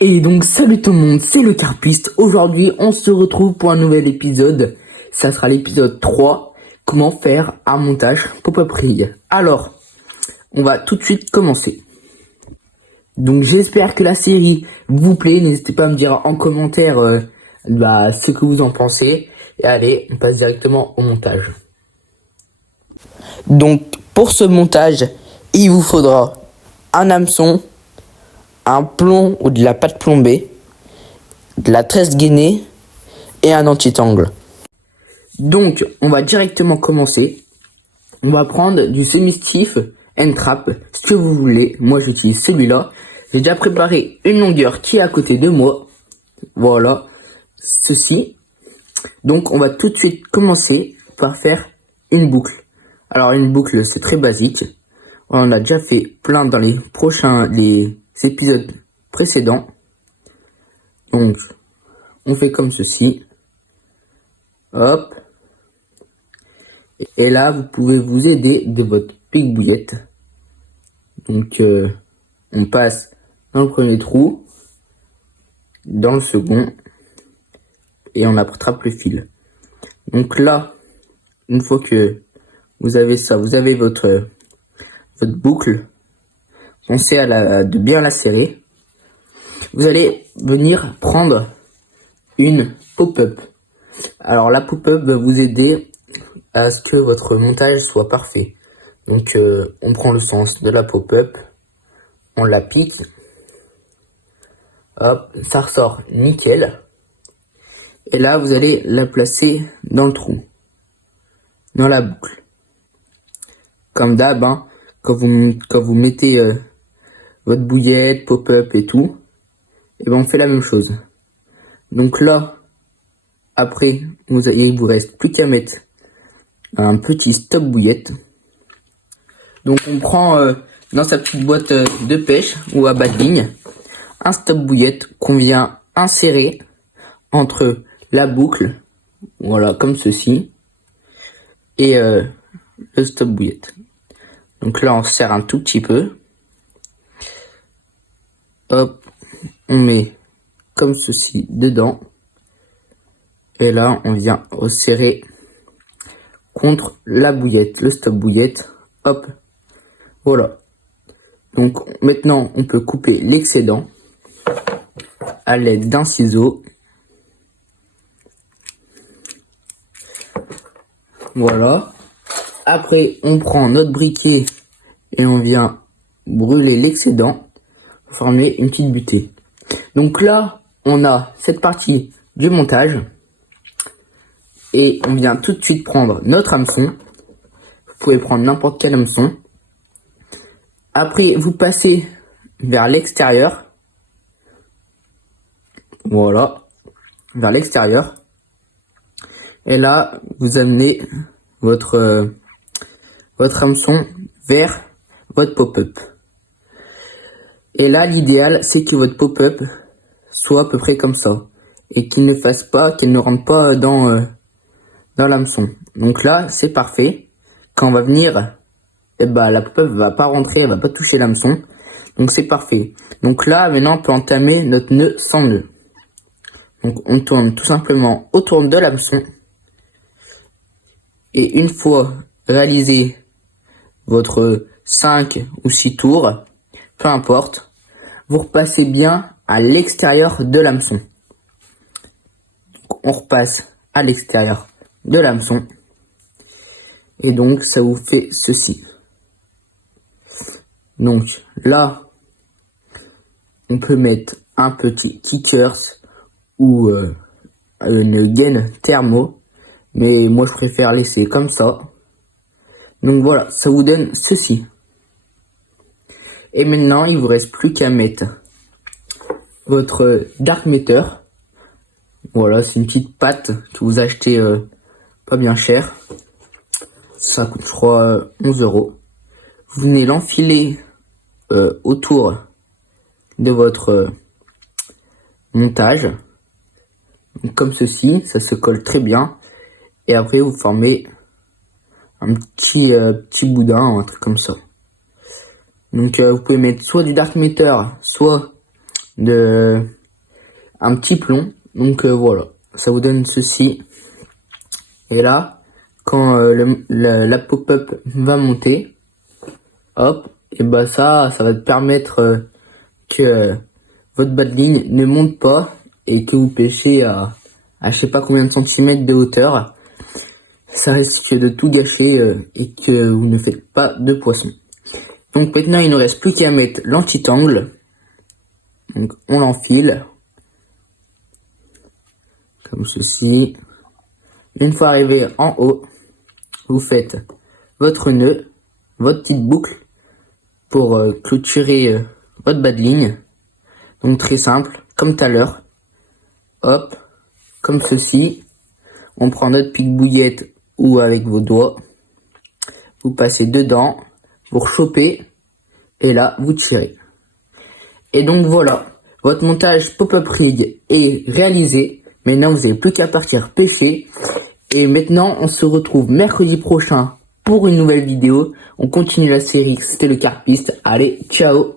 Et donc salut tout le monde, c'est le Carpiste. Aujourd'hui on se retrouve pour un nouvel épisode. Ça sera l'épisode 3, comment faire un montage pop-up reel. Alors, on va tout de suite commencer. Donc j'espère que la série vous plaît. N'hésitez pas à me dire en commentaire ce que vous en pensez. Et allez, on passe directement au montage. Donc pour ce montage, il vous faudra un hameçon, un plomb ou de la pâte plombée, de la tresse gainée et un anti-angle. Donc, on va directement commencer. On va prendre du semi-stiff N-Trap, ce que vous voulez. Moi, j'utilise celui-là. J'ai déjà préparé une longueur qui est à côté de moi. Voilà, ceci. Donc, on va tout de suite commencer par faire une boucle. Alors, une boucle, c'est très basique. On en a déjà fait plein dans les épisodes précédents. Donc, on fait comme ceci. Hop. Et là, vous pouvez vous aider de votre pique-bouillette. Donc, on passe dans le premier trou, dans le second, et on attrape le fil. Donc là, une fois que vous avez ça, vous avez votre boucle, pensez de bien la serrer. Vous allez venir prendre une pop-up. Alors la pop-up va vous aider à ce que votre montage soit parfait. Donc on prend le sens de la pop-up, on la pique, hop, ça ressort nickel. Et là vous allez la placer dans le trou, dans la boucle. Comme d'hab, hein, quand vous mettez votre bouillette, pop-up et tout, et ben on fait la même chose. Donc là, après, il vous reste plus qu'à mettre un petit stop bouillette. Donc on prend dans sa petite boîte de pêche ou à bas de ligne un stop bouillette qu'on vient insérer entre la boucle, voilà comme ceci, et le stop bouillette. Donc là on serre un tout petit peu. Hop, on met comme ceci dedans. Et là on vient resserrer contre la bouillette, le stop bouillette. Hop, voilà. Donc maintenant on peut couper l'excédent à l'aide d'un ciseau. Voilà. Après on prend notre briquet et on vient brûler l'excédent pour former une petite butée. Donc là on a cette partie du montage et on vient tout de suite prendre notre hameçon. Vous pouvez prendre n'importe quel hameçon. Après, vous passez vers l'extérieur. Voilà. Vers l'extérieur. Et là, vous amenez votre hameçon vers votre pop-up. Et là, l'idéal, c'est que votre pop-up soit à peu près comme ça. Et qu'il ne rentre pas dans l'hameçon. Donc là, c'est parfait. Quand on va venir, la pop-up va pas rentrer, elle va pas toucher l'hameçon. Donc c'est parfait. Donc là, maintenant, on peut entamer notre nœud sans nœud. Donc on tourne tout simplement autour de l'hameçon. Et une fois réalisé votre 5 ou 6 tours, peu importe, vous repassez bien à l'extérieur de l'hameçon. On repasse à l'extérieur de l'hameçon. Et donc ça vous fait ceci. Donc là, on peut mettre un petit kickers ou une gaine thermo, mais moi je préfère laisser comme ça. Donc voilà, ça vous donne ceci. Et maintenant, il vous reste plus qu'à mettre votre dark meter. Voilà, c'est une petite pâte que vous achetez pas bien cher. Ça coûte, je crois, 11 €. Vous venez l'enfiler autour de votre montage. Donc, comme ceci, ça se colle très bien. Et après, vous formez un petit boudin, un truc comme ça. Donc, vous pouvez mettre soit du dark meter, soit de un petit plomb. Donc voilà, ça vous donne ceci. Et là, quand la pop-up va monter, hop, et bah ça va te permettre que votre bas de ligne ne monte pas et que vous pêchez à je sais pas combien de centimètres de hauteur. Ça risque de tout gâcher et que vous ne faites pas de poisson. Donc maintenant il ne reste plus qu'à mettre l'anti-tangle. Donc on l'enfile comme ceci. Une fois arrivé en haut, vous faites votre nœud, votre petite boucle pour clôturer votre bas de ligne. Donc très simple, comme tout à l'heure. Hop, comme ceci. On prend notre pique-bouillette ou avec vos doigts. Vous passez dedans, vous rechopez et là vous tirez. Et donc voilà, votre montage pop-up rig est réalisé. Maintenant vous n'avez plus qu'à partir pêcher. Et maintenant on se retrouve mercredi prochain pour une nouvelle vidéo. On continue la série, c'était le carpiste. Allez, ciao!